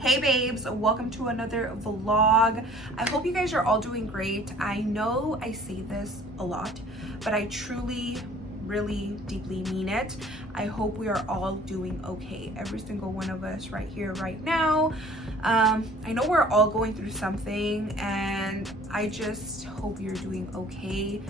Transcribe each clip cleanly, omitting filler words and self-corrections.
Hey babes, welcome to another vlog. I hope you guys are all doing great. I know I say this a lot, but I truly really deeply mean it. I hope we are all doing okay, every single one of us right here right now. I know we're all going through something, and I just hope you're doing okay.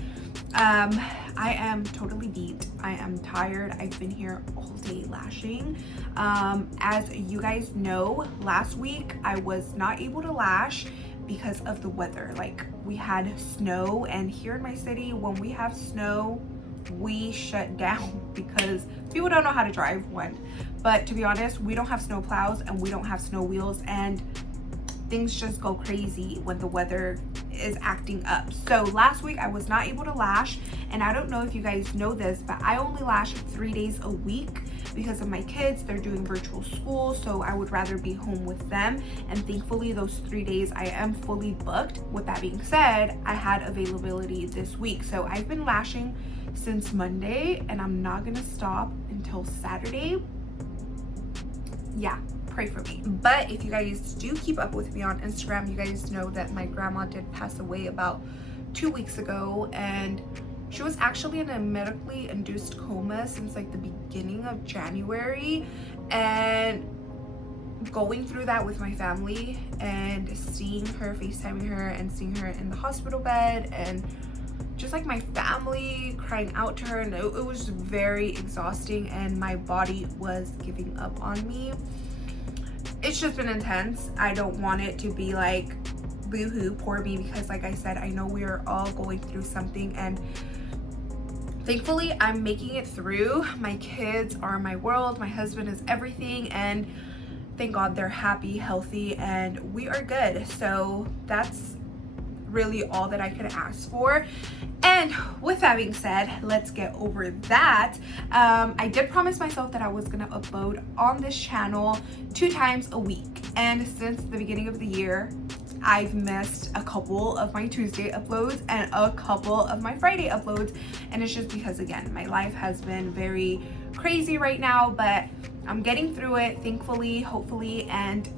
I am totally beat. I am tired. I've been here all day lashing. As you guys know, last week I was not able to lash because of the weather. Like, we had snow, and here in my city, when we have snow, we shut down because people don't know how to drive, one. But to be honest, we don't have snow plows and we don't have snow wheels, and things just go crazy when the weather is acting up. So last week I was not able to lash, and I don't know if you guys know this, but I only lash 3 days a week because of my kids. They're doing virtual school, so I would rather be home with them, and thankfully those 3 days I am fully booked. With that being said, I had availability this week, so I've been lashing since Monday, and I'm not gonna stop until Saturday. Yeah, pray for me. But if you guys do keep up with me on Instagram, you guys know that my grandma did pass away about 2 weeks ago, and she was actually in a medically induced coma since like the beginning of January. And going through that with my family and seeing her, FaceTiming her and seeing her in the hospital bed, and just like my family crying out to her, and it was very exhausting, and my body was giving up on me. It's just been intense. I don't want it to be like boo-hoo, poor me, because like I said, I know we are all going through something, and thankfully I'm making it through. My kids are my world, my husband is everything, and thank God they're happy, healthy, and we are good. So that's really all that I could ask for. And with that being said, let's get over that. I did promise myself that I was gonna upload on this channel 2 times a week, and since the beginning of the year I've missed a couple of my Tuesday uploads and a couple of my Friday uploads, and it's just because, again, my life has been very crazy right now, but I'm getting through it, thankfully, hopefully, and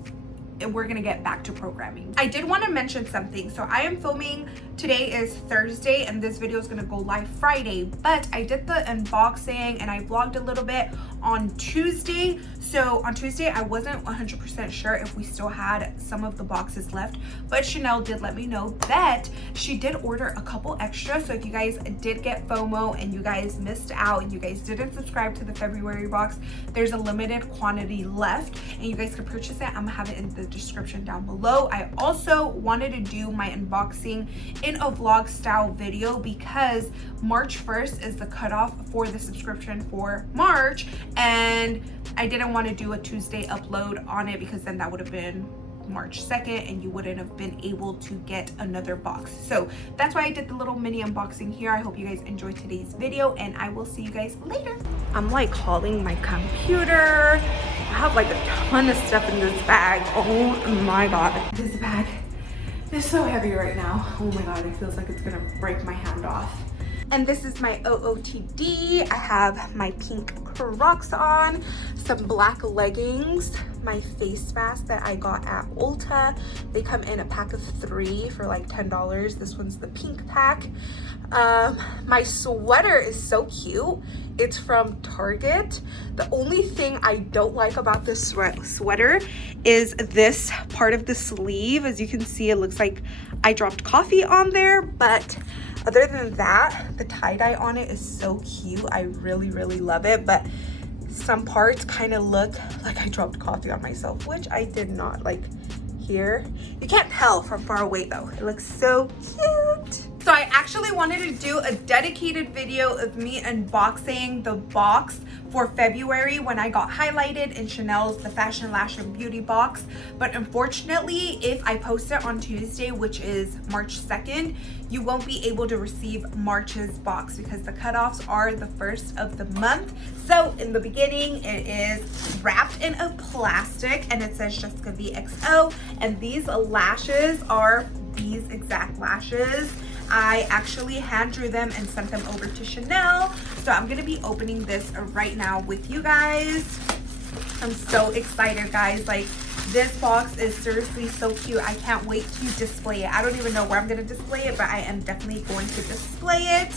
we're gonna get back to programming. I did want to mention something. So I am filming, today is Thursday, and this video is gonna go live Friday, but I did the unboxing and I vlogged a little bit on Tuesday. So on Tuesday I wasn't 100% sure if we still had some of the boxes left, but Chanel did let me know that she did order a couple extra. So if you guys did get FOMO and you guys missed out and you guys didn't subscribe to the February box, there's a limited quantity left and you guys can purchase it. I'm gonna have it in the description down below. I also wanted to do my unboxing in a vlog style video because March 1st is the cutoff for the subscription for March, and I didn't want to do a Tuesday upload on it because then that would have been March 2nd and you wouldn't have been able to get another box. So that's why I did the little mini unboxing here. I hope you guys enjoyed today's video, and I will see you guys later. I'm like hauling my computer. I have like a ton of stuff in this bag. Oh my god, this bag is so heavy right now. Oh my god, it feels like it's gonna break my hand off. And this is my OOTD. I have my pink Crocs on, some black leggings, my face mask that I got at Ulta. They come in a pack of 3 for like $10. This one's the pink pack. My sweater is so cute. It's from Target. The only thing I don't like about this sweater is this part of the sleeve. As you can see, it looks like I dropped coffee on there, but other than that, the tie-dye on it is so cute. I really, really love it, but some parts kind of look like I dropped coffee on myself, which I did not. Like here, you can't tell from far away though. It looks so cute. So I actually wanted to do a dedicated video of me unboxing the box for February when I got highlighted in Chanel's The Fashion, Lash, and Beauty box. But unfortunately, if I post it on Tuesday, which is March 2nd, you won't be able to receive March's box because the cutoffs are the 1st of the month. So in the beginning, it is wrapped in a plastic and it says Jesicavxo, and these lashes are these exact lashes. I actually hand drew them and sent them over to Chanel. So I'm gonna be opening this right now with you guys. I'm so excited, guys. Like, this box is seriously so cute. I can't wait to display it. I don't even know where I'm going to display it, but I am definitely going to display it.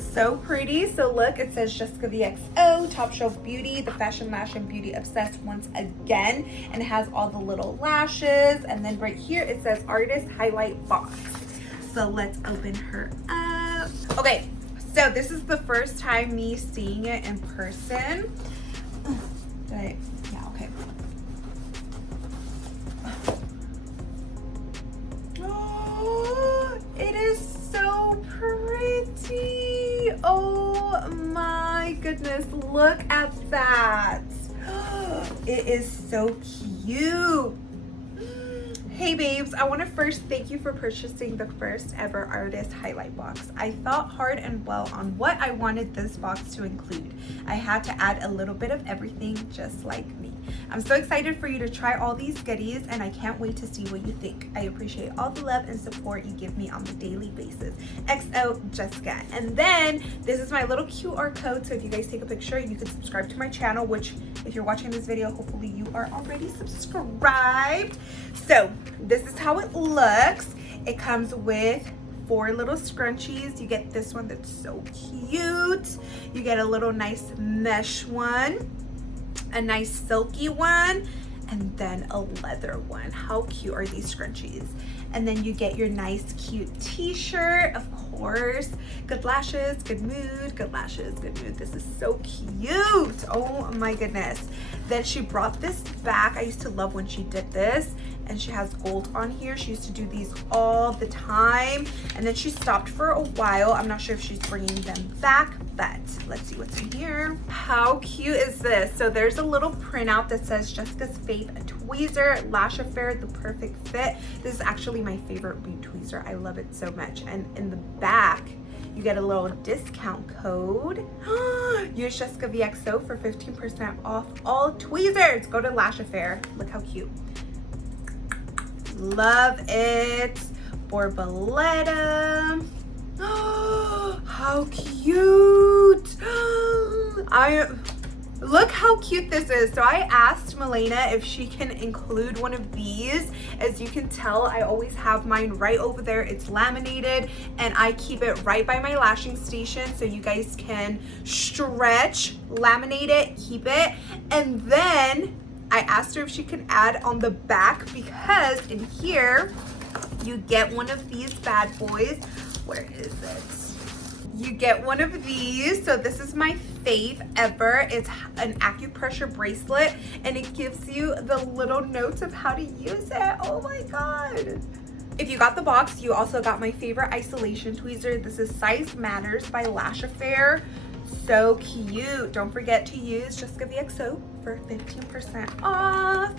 So pretty. So look, it says Jesicavxo, Top Shelf Beauty, the Fashion Lash and Beauty Obsessed once again. And it has all the little lashes. And then right here, it says Artist Highlight Box. So let's open her up. Okay, so this is the first time me seeing it in person. Yeah, okay. Oh, it is so pretty. Oh my goodness, look at that. It is so cute. Hey babes, I want to first thank you for purchasing the first ever artist highlight box. I thought hard and well on what I wanted this box to include. I had to add a little bit of everything, just like me. I'm so excited for you to try all these goodies, and I can't wait to see what you think. I appreciate all the love and support you give me on the daily basis. XO Jessica. And then this is my little QR code, so if you guys take a picture, you can subscribe to my channel, which if you're watching this video, hopefully you are already subscribed. So this is how it looks. It comes with 4 little scrunchies. You get this one that's so cute. You get a little nice mesh one, a nice silky one, and then a leather one. How cute are these scrunchies? And then you get your nice cute t-shirt, of course. Good lashes, good mood, good lashes, good mood. This is so cute. Oh my goodness. Then she brought this back. I used to love when she did this. And she has gold on here. She used to do these all the time. And then she stopped for a while. I'm not sure if she's bringing them back, but let's see what's in here. How cute is this? So there's a little printout that says Jessica's Fave Tweezer, Lash Affair, the perfect fit. This is actually my favorite bead tweezer. I love it so much. And in the back, you get a little discount code. Use Jesicavxo for 15% off all tweezers. Go to Lash Affair. Look how cute. Love it. Borboleta. How cute. Look how cute this is. So I asked Milena if she can include one of these. As you can tell, I always have mine right over there. It's laminated and I keep it right by my lashing station so you guys can stretch, laminate it, keep it. And then I asked her if she could add on the back, because in here you get one of these bad boys. Where is it? You get one of these. So this is my fave ever. It's an acupressure bracelet and it gives you the little notes of how to use it. Oh my god. If you got the box, you also got my favorite isolation tweezer. This is Size Matters by Lash Affair. So cute. Don't forget to use Jesicavxo for 15% off.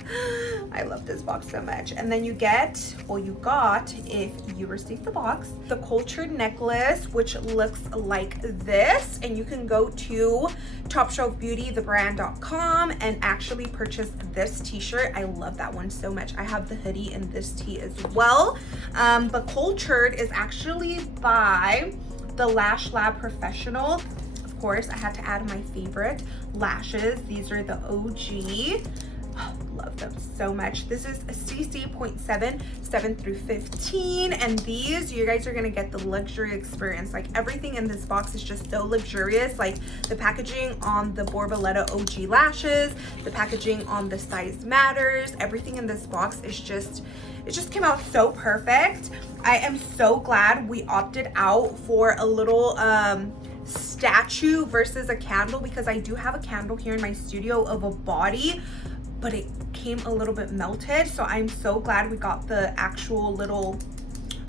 I love this box so much. And then you get, well, you got, if you received the box, the cultured necklace, which looks like this. And you can go to topshelfbeautythebrand.com and actually purchase this t-shirt. I love that one so much. I have the hoodie and this tee as well. The cultured is actually by the Lash Lab Professional. Of course, I had to add my favorite lashes. These are the OG. Oh, love them so much. This is a CC.7, 7 through 15. And these, you guys are gonna get the luxury experience. Like, everything in this box is just so luxurious. Like the packaging on the Borboleta OG lashes, the packaging on the Size Matters, everything in this box is just, it just came out so perfect. I am so glad we opted out for a little, statue versus a candle, because I do have a candle here in my studio of a body, but it came a little bit melted. So I'm so glad we got the actual little,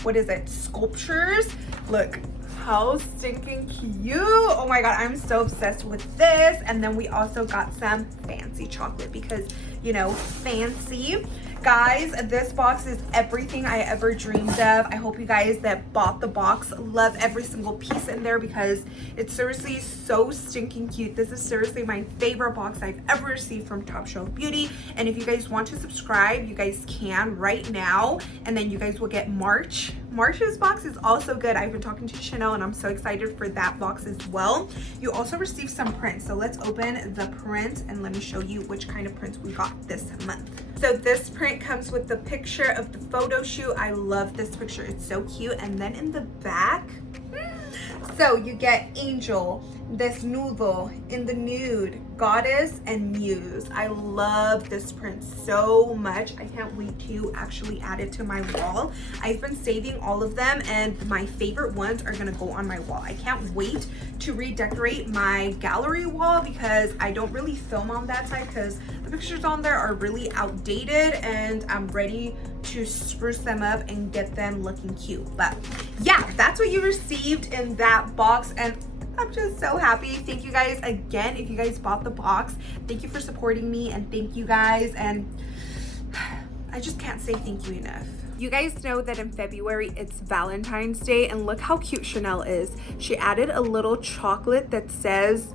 what is it, sculptures. Look how stinking cute. Oh my god, I'm so obsessed with this. And then we also got some fancy chocolate because, you know, fancy. Guys, this box is everything I ever dreamed of. I hope you guys that bought the box love every single piece in there, because it's seriously so stinking cute. This is seriously my favorite box I've ever received from Top Shelf Beauty. And if you guys want to subscribe, you guys can right now, and then you guys will get March Marsha's box is also good. I've been talking to Chanel and I'm so excited for that box as well. You also received some prints. So let's open the print and let me show you which kind of prints we got this month. So this print comes with the picture of the photo shoot. I love this picture. It's so cute. And then in the back, so you get Angel, Desnudo, In the Nude, Goddess, and Muse. I love this print so much. I can't wait to actually add it to my wall. I've been saving all of them and my favorite ones are gonna go on my wall. I can't wait to redecorate my gallery wall because I don't really film on that side because the pictures on there are really outdated and I'm ready to spruce them up and get them looking cute. But yeah, that's what you received in that box and I'm just so happy. Thank you guys again. If you guys bought the box, thank you for supporting me and thank you guys. And I just can't say thank you enough. You guys know that in February it's Valentine's Day and look how cute Chanel is. She added a little chocolate that says,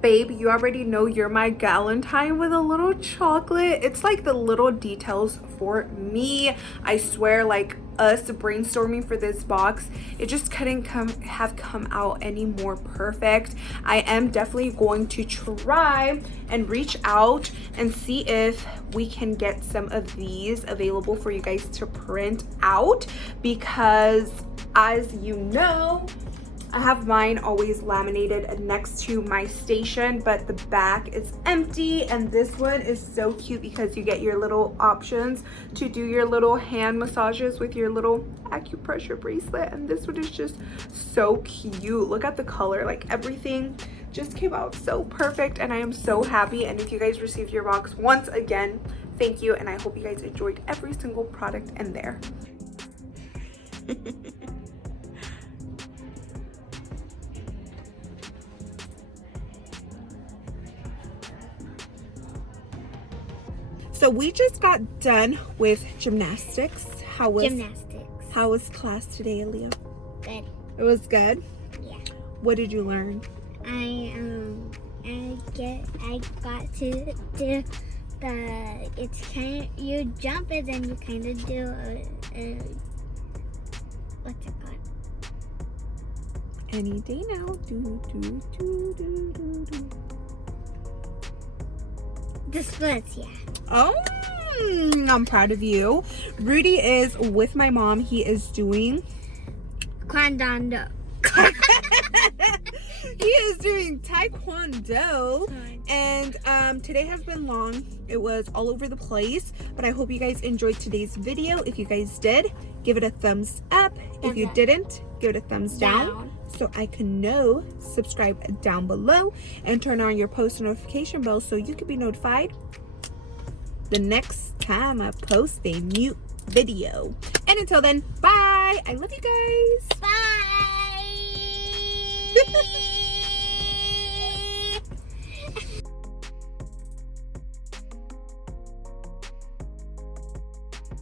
babe, you already know you're my galentine, with a little chocolate. It's like the little details for me. I swear, like us brainstorming for this box, it just couldn't have come out any more perfect. I am definitely going to try and reach out and see if we can get some of these available for you guys to print out because as you know, I have mine always laminated next to my station, but the back is empty. And this one is so cute because you get your little options to do your little hand massages with your little acupressure bracelet. And this one is just so cute. Look at the color, like everything just came out so perfect and I am so happy. And if you guys received your box, once again, thank you. And I hope you guys enjoyed every single product in there. So we just got done with gymnastics. How was class today, Aaliyah? Good. It was good? Yeah. What did you learn? I got to do it's kind of, you jump and then you kind of do what's it called? Any day now. The splits, yeah. Oh, I'm proud of you. Rudy is with my mom. He is doing Taekwondo. He is doing Taekwondo. And today has been long. It was all over the place, but I hope you guys enjoyed today's video. If you guys did, give it a thumbs up. If you didn't, give it a thumbs down. So I can know. Subscribe down below and turn on your post notification bell so you can be notified the next time I post a new video. And until then, bye. I love you guys. Bye.